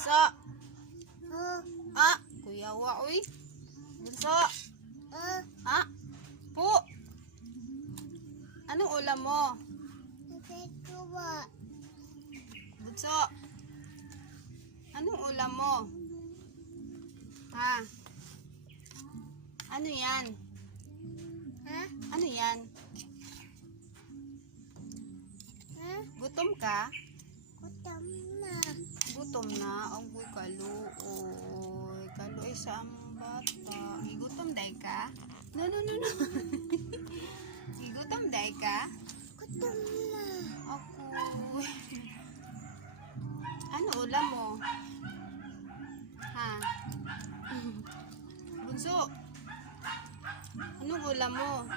Bunso. Ah, kuyawa, uy. Bunso. Ah, po. Anong ulam mo? Bunso. Anong ulam mo? Ha? Ano yan? Ano yan? Gutom ka? Gutom na? Ang buhay kaluoy. Kaluoy sa among bata. Igutom day ka? No. Igutom day ka? Ako. Ano ulam mo? Ha? Bunso. Anong ulam mo?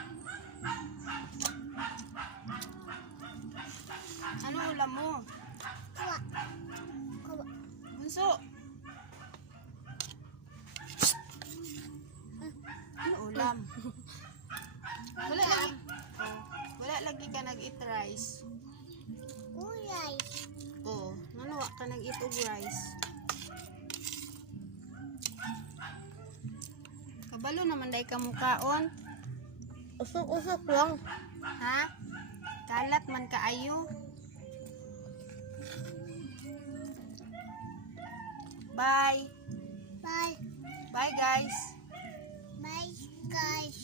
Anong ulam mo? Bunso. Ano ulam? Wala lagi ka nag-eat rice. Oo, nanuwa ka nag-eat og rice. Kabalo naman day ka mukaon. Usok-usok lang. Ha? Kalat man kaayo. Bye. Bye. Bye guys. Bye, guys.